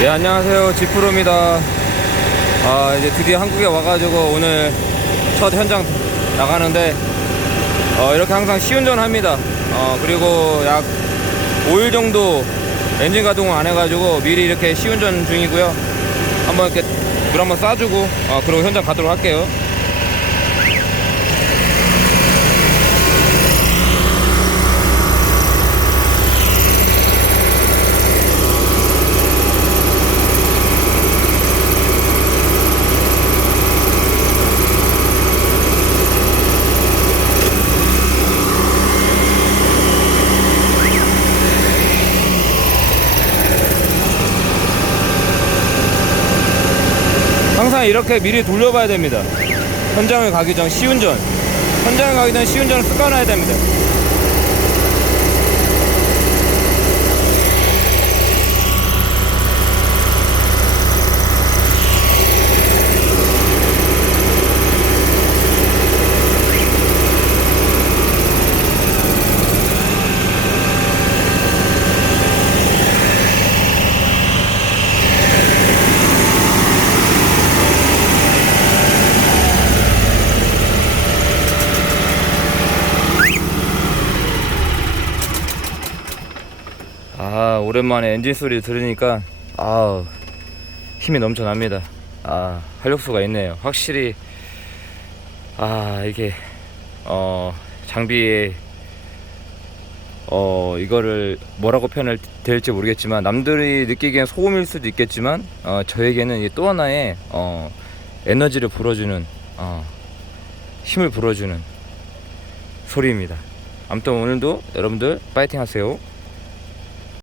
네 안녕하세요. 지프로입니다. 아 이제 드디어 한국에 와가지고 오늘 첫 현장 나가는데 어, 이렇게 항상 시운전 합니다. 어, 그리고 약 5일 정도 엔진 가동을 안 해가지고 미리 이렇게 시운전 중이고요. 한번 이렇게 물 한번 쏴주고 어, 그리고 현장 가도록 할게요 항상 이렇게 미리 돌려봐야 됩니다. 현장을 가기 전 시운전. 현장을 가기 전 시운전을 습관해야 됩니다. 아 오랜만에 엔진 소리 들으니까 아 힘이 넘쳐납니다. 아 활력소가 있네요. 확실히 아 이게 어 장비에 어 이거를 뭐라고 표현을 될지 모르겠지만 남들이 느끼기엔 소음일 수도 있겠지만 어 저에게는 이게 또 하나의 어 에너지를 불어주는 어 힘을 불어주는 소리입니다. 아무튼 오늘도 여러분들 파이팅 하세요.